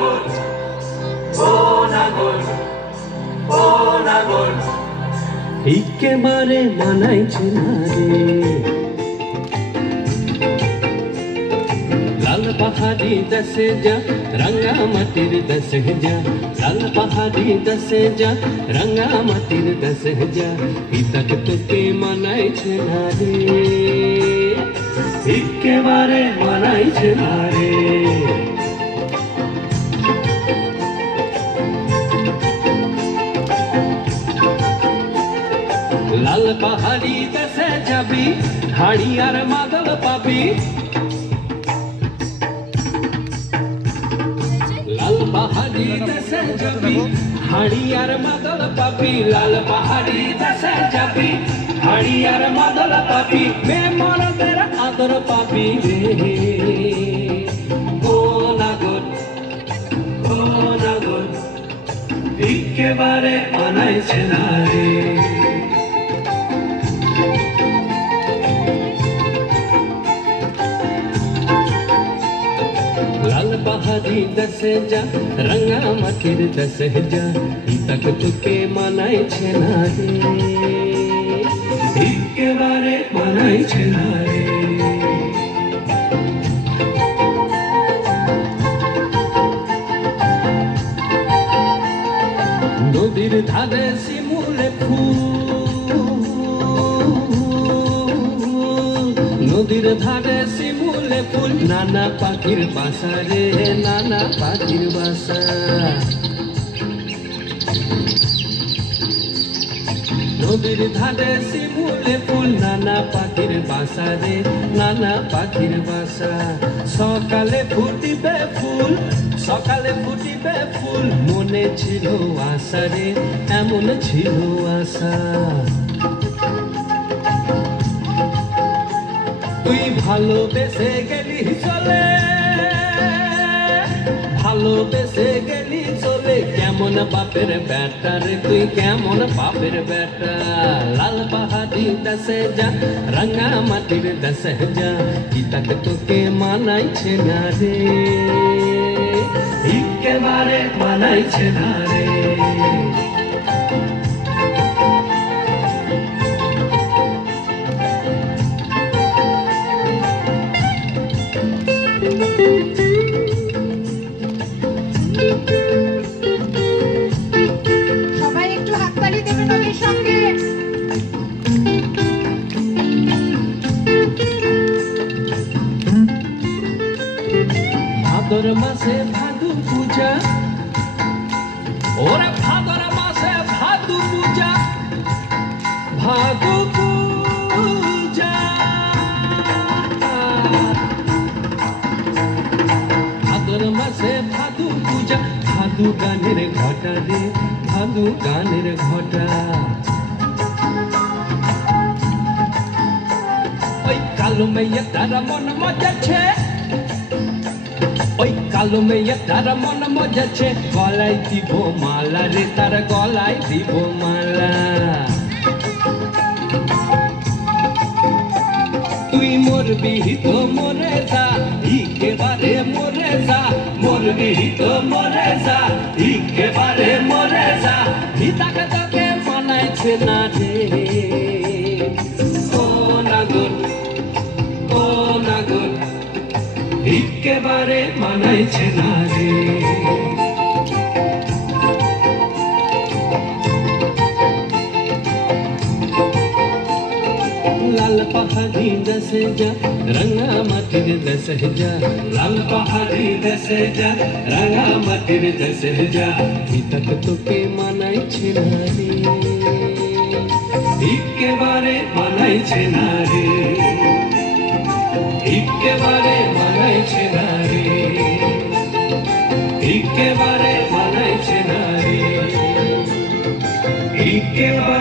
নাগর ও নাগর ও নাগর একেবারে মানাইছে না রে লাল পাহাড়ি দশে যা রঙা মাটির দশে যা লাল পাহাড়ি দশে যা রঙা মাটির দশে যা ইতক তোকে মানাইছে না রে একেবারে মানাইছে না রে লাল পাহাড়ি দেশে যাবি হাড়ি আর মাদল পাবি লাল পাহাড়ি দেশে যাবি হাড়ি আর মাদল পাবি লাল পাহাড়ি দেশে যাবি হাড়ি আর মাদল পাবি বেমরদের আদর পাবি রে ও নাগর একেবারে মানাইছে না রে लाल पहाड़ी दसे जा रंगा माटिर दसे जा इतक तुके मानाय छे ना रे एकेबारे मानाय छे ना रे नदीर धारे शिमुले फूल नदीर धारे शिमुले फूल नाना पाखिर बासा रे नाना पाखिर बासा नदीर धारे शिमुले फूल नाना पाखिर बासा रे नाना पाखिर बासा सकाले फुटिबे फूल सकाले फुटिबे फूल मने छिलो आशा रे एमन छिलो आशा তুই ভালোবেসে গেলি চলে ভালোবেসে গেলি চলে কেমন বাপের বেটা রে তুই কেমন বাপের বেটা লাল পাহাড়ি দশে যা রঙা মাটির দশে যা ইতক তোকে মানাইছে না রে একেবারে মানাইছে না রে সবাই একটু হাততালি দেবেন ওদের সঙ্গে ভাদর মাসে ভাদু পূজা ওরে ভাদর মাসে ভাদু পূজা ভাদু পূজা ভাদর মাসে ভাদু পূজা ভাদু গানের ঘটা রে ভাদু গানের ঘটা ওই কালো মেয়ে তারা মন মজাছে ওই কালো মেয়ে তার মন মজাছে গলায় দিব মালা রে তার গলায় দিব মালা তুই মরবি তো মরে যা একেবারে মরে যা মরবি তো মরে যা একেবারে মরে যা ইতক তোকে মানাইছে না রে ও নাগর একেবারে মানাইছে না রে লাল পাহাড়ি দশে যা রঙা মাটির দশে যা লাল পাহাড়ি দশে যা রঙা মাটির দশে যা ইতক তোকে মানাইছে না রে একেবারে মানাইছে না রে একেবারে মানাইছে না রে একেবারে মানাইছে না রে একেবারে